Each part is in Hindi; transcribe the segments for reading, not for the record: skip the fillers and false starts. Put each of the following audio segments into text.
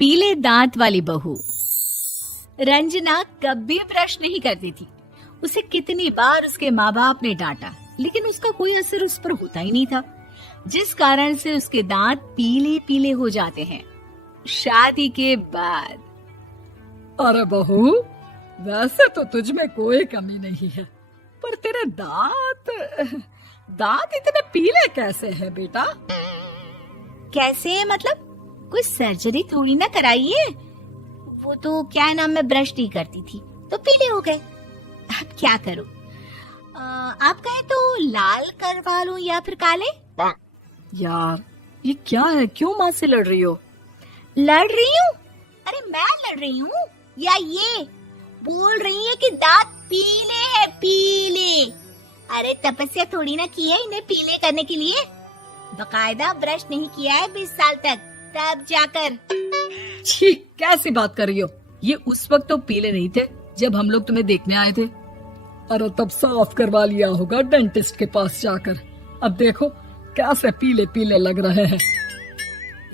पीले दांत वाली बहू। रंजना कभी ब्रश नहीं करती थी। उसे कितनी बार उसके माँ बाप ने डांटा, लेकिन उसका कोई असर उस पर होता ही नहीं था, जिस कारण से उसके दांत पीले पीले हो जाते हैं। शादी के बाद। अरे बहू, वैसे तो तुझ में कोई कमी नहीं है, पर तेरे दांत इतने पीले कैसे हैं बेटा? कैसे मतलब? कोई सर्जरी थोड़ी ना कराई है। वो तो क्या नाम, मैं ब्रश नहीं करती थी तो पीले हो गए। अब क्या करूं? आप कहें तो लाल करवा लूं या फिर काले? यार ये क्या है, क्यों माँ से लड़ रही हो? लड़ रही हूँ? अरे मैं लड़ रही हूँ या ये बोल रही है कि दांत पीले हैं, पीले। अरे तपस्या थोड़ी ना की है इन्हें पीले करने के लिए। बकायदा ब्रश नहीं किया है 20 साल तक, तब जाकर। छी, कैसी बात कर रही हो? ये उस वक्त तो पीले नहीं थे जब हम लोग तुम्हें देखने आए थे। अरे तब साफ करवा लिया होगा डेंटिस्ट के पास जाकर। अब देखो कैसे पीले पीले लग रहे हैं।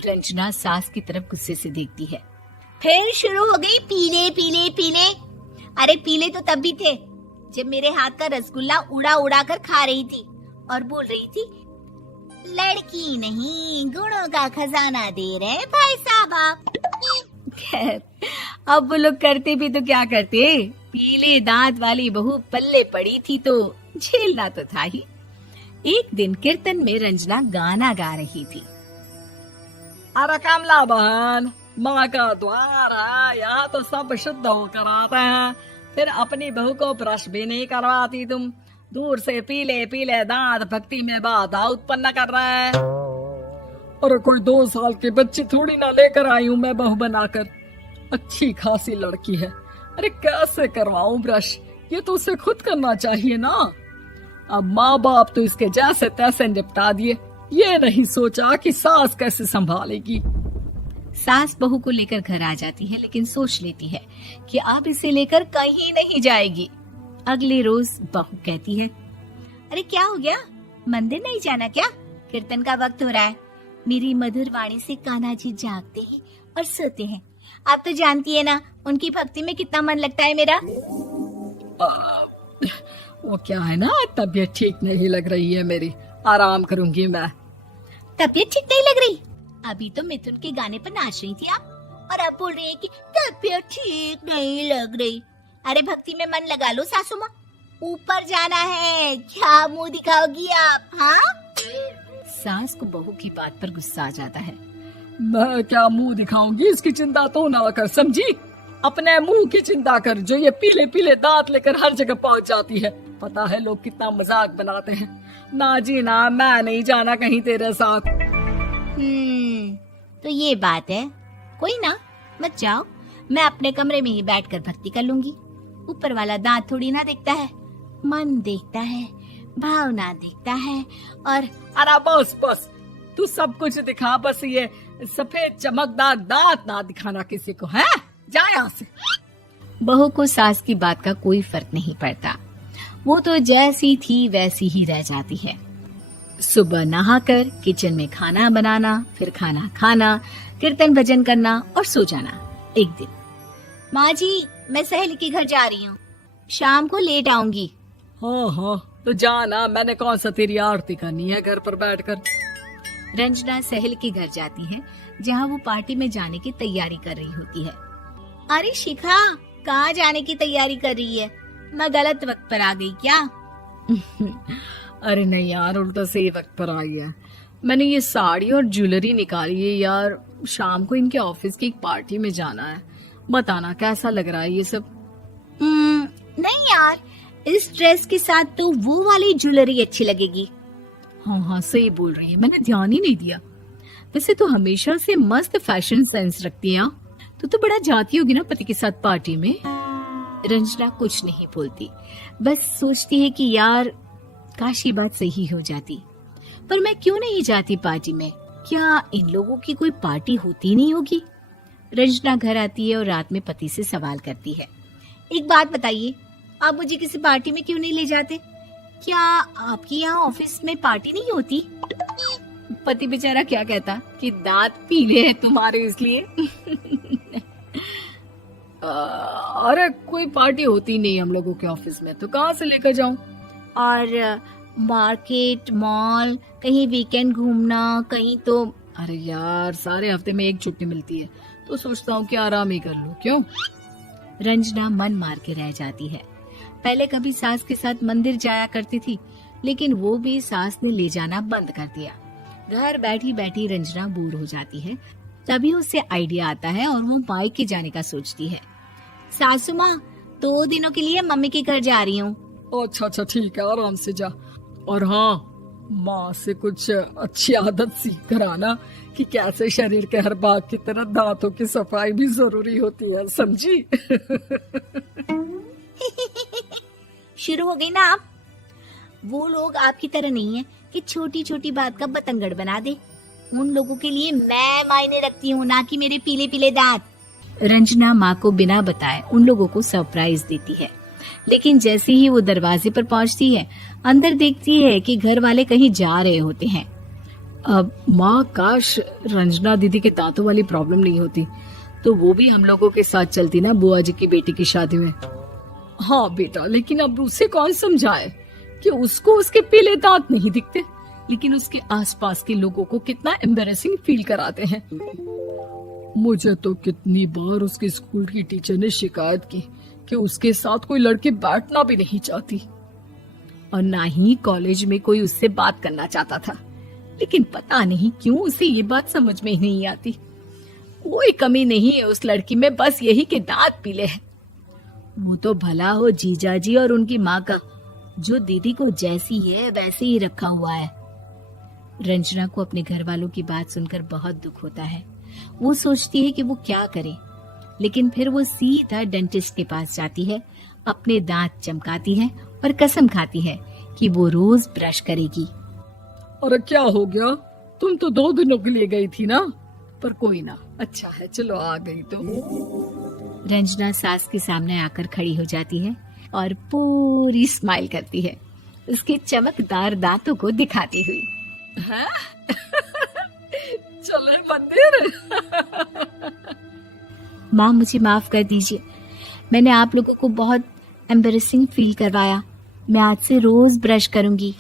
रंजना सास की तरफ गुस्से से देखती है। फिर शुरू हो गई पीले पीले पीले। अरे पीले तो तब भी थे जब मेरे हाथ का रसगुल्ला उड़ा उड़ा कर खा रही थी और बोल रही थी, लड़की नहीं गुणों का खजाना दे रहे भाई साहब आप। खैर, अब वो लोग करते भी तो क्या करते, पीले दांत वाली बहू पल्ले पड़ी थी तो झेलना तो था ही। एक दिन कीर्तन में रंजना गाना गा रही थी। अरे कमला बहन, माँ का द्वार है, यहाँ तो सब शुद्ध होकर आते हैं, फिर अपनी बहू को ब्रश भी नहीं करवाती तुम। दूर से पीले पीले दांत भक्ति में बाधा उत्पन्न कर रहे हैं। अरे कोई 2 साल के बच्ची थोड़ी ना लेकर आई हूँ मैं बहू बनाकर। अच्छी खासी लड़की है, अरे कैसे करवाऊं ब्रश? ये तो उसे खुद करना चाहिए ना। अब माँ बाप तो इसके जैसे तैसे निपटा दिए, ये नहीं सोचा कि सास कैसे संभालेगी। सास बहू को लेकर घर आ जाती है, लेकिन सोच लेती है कि अब इसे लेकर कहीं नहीं जाएगी। अगले रोज बहू कहती है, अरे क्या हो गया, मंदिर नहीं जाना क्या? कीर्तन का वक्त हो रहा है। मेरी मधुर वाणी से कान्हा जी जागते हैं और सोते हैं। आप तो जानती है ना उनकी भक्ति में कितना मन लगता है मेरा। वो क्या है ना, तबीयत ठीक नहीं लग रही है मेरी, आराम करूंगी मैं। तबीयत ठीक नहीं लग रही? अभी तो मिथुन के गाने पर नाच रही थी आप, और अब बोल रही है कि तबीयत ठीक नहीं लग रही। अरे भक्ति में मन लगा लो सासू माँ, ऊपर जाना है, क्या मुंह दिखाओगी आप? हाँ? सास को बहू की बात पर गुस्सा आ जाता है। मैं क्या मुंह दिखाऊंगी, इसकी चिंता तो ना कर, समझी? अपने मुंह की चिंता कर, जो ये पीले पीले दांत लेकर हर जगह पहुंच जाती है। पता है लोग कितना मजाक बनाते हैं। ना जी ना, मैं नहीं जाना कहीं तेरे साथ। तो ये बात है। कोई ना, मत जाओ, मैं अपने कमरे में ही बैठकर भक्ति कर लूंगी। ऊपर वाला दांत थोड़ी ना देखता है, मन देखता है, भावना देखता है। और अरे बस बस, तू सब कुछ दिखा, बस ये सफेद चमकदार दांत ना दिखाना किसी को, है? जा यहाँ से। बहू को सास की बात का कोई फर्क नहीं पड़ता, वो तो जैसी थी वैसी ही रह जाती है। सुबह नहाकर किचन में खाना बनाना, फिर खाना खाना, कीर्तन भजन करना और सो जाना। एक दिन, माँ जी मैं सहेली के घर जा रही हूँ, शाम को लेट आऊंगी। हाँ, तो जाना, मैंने कौन सा तेरी आरती करनी है घर पर बैठकर। रंजना सहेली के घर जाती है, जहाँ वो पार्टी में जाने की तैयारी कर रही होती है। अरे शिखा, कहाँ जाने की तैयारी कर रही है? मैं गलत वक्त पर आ गई क्या? अरे नहीं यार, उल्टा सही वक्त पर आई है। मैंने ये साड़ी और ज्वेलरी निकाली है यार, शाम को इनके ऑफिस की एक पार्टी में जाना है। बताना कैसा लग रहा है ये सब? नहीं यार, इस ड्रेस के साथ तो वो वाली ज्वेलरी अच्छी लगेगी। हाँ, सही बोल रही है, मैंने ध्यान ही नहीं दिया। वैसे तो हमेशा से मस्त फैशन सेंस रखती है। तो बड़ा जाती होगी ना पति के साथ पार्टी में। रंजना कुछ नहीं बोलती, बस सोचती है कि यार काश ये बात सही हो जाती, पर मैं क्यों नहीं जाती पार्टी में? क्या इन लोगों की कोई पार्टी होती नहीं होगी? रंजना घर आती है और रात में पति से सवाल करती है, एक बात बताइए, आप मुझे किसी पार्टी में क्यों नहीं ले जाते? क्या आपके यहाँ ऑफिस में पार्टी नहीं होती? पति बेचारा क्या कहता कि दांत पीले हैं तुम्हारे इसलिए। अरे कोई पार्टी होती नहीं हम लोगों के ऑफिस में, तो कहाँ से लेकर जाऊं? और मार्केट, मॉल, कहीं वीकेंड घूमना, कहीं तो। अरे यार सारे हफ्ते में एक छुट्टी मिलती है, तो सोचता हूँ कि आराम ही कर लूं। क्यों? रंजना मन मार के रह जाती है। पहले कभी सास के साथ मंदिर जाया करती थी, लेकिन वो भी सास ने ले जाना बंद कर दिया। घर बैठी बैठी रंजना बोर हो जाती है। तभी उसे आइडिया आता है और वो मायके जाने का सोचती है। सासू माँ, 2 दिनों के लिए मम्मी के घर जा रही हूँ। अच्छा अच्छा ठीक है, आराम से जा। और हाँ, माँ से कुछ अच्छी आदत सीख कर आना कि कैसे शरीर के हर भाग की तरह दांतों की सफाई भी जरूरी होती है, समझी? शुरू हो गई ना आप। वो लोग आपकी तरह नहीं है कि छोटी छोटी बात का बतंगड़ बना दे। उन लोगों के लिए मैं मायने रखती हूँ, ना कि मेरे पीले पीले दांत। रंजना माँ को बिना बताए उन लोगों को सरप्राइज देती है, लेकिन जैसे ही वो दरवाजे पर पहुंचती है, अंदर देखती है कि घर वाले कहीं जा रहे होते हैं। अब माँ, काश रंजना दीदी के दांतों वाली प्रॉब्लम नहीं होती, तो वो भी हम लोगों के साथ चलती ना बुआ जी की बेटी की शादी में। हाँ बेटा, लेकिन अब उसे कौन समझाए कि उसको उसके पीले दांत नहीं दिखते, लेकिन उसके आसपास के लोगों को कितना एम्बैरेसिंग फील कराते हैं। मुझे तो कितनी बार उसके स्कूल की टीचर ने शिकायत की कि उसके साथ कोई लड़की बैठना भी नहीं चाहती, और ना ही कॉलेज में कोई उससे बात करना चाहता था। लेकिन पता नहीं क्यों उसे ये बात समझ में ही नहीं आती। कोई कमी नहीं है उस लड़की में, बस यही कि दांत पीले हैं। वो तो भला हो जीजा जी और उनकी माँ का, जो दीदी को जैसी है वैसे ही रखा हुआ है। रंजना को अपने घर वालों की बात सुनकर बहुत दुख होता है। वो सोचती है कि वो क्या करे, लेकिन फिर वो सीधा डेंटिस्ट के पास जाती है, अपने दांत चमकाती है और कसम खाती है कि वो रोज ब्रश करेगी। अरे क्या हो गया? तुम तो 2 दिनों के लिए गई थी ना। पर कोई ना, अच्छा है, चलो आ गई तो। रंजना सास के सामने आकर खड़ी हो जाती है और पूरी स्माइल करती है, उसके चमकदार दांतों को दिखाती हुई। हैं? चले मंदिर। माँ, मुझे माफ कर दीजिए, मैंने आप लोगों को बहुत एम्बैरेसिंग फील करवाया। मैं आज से रोज ब्रश करूंगी।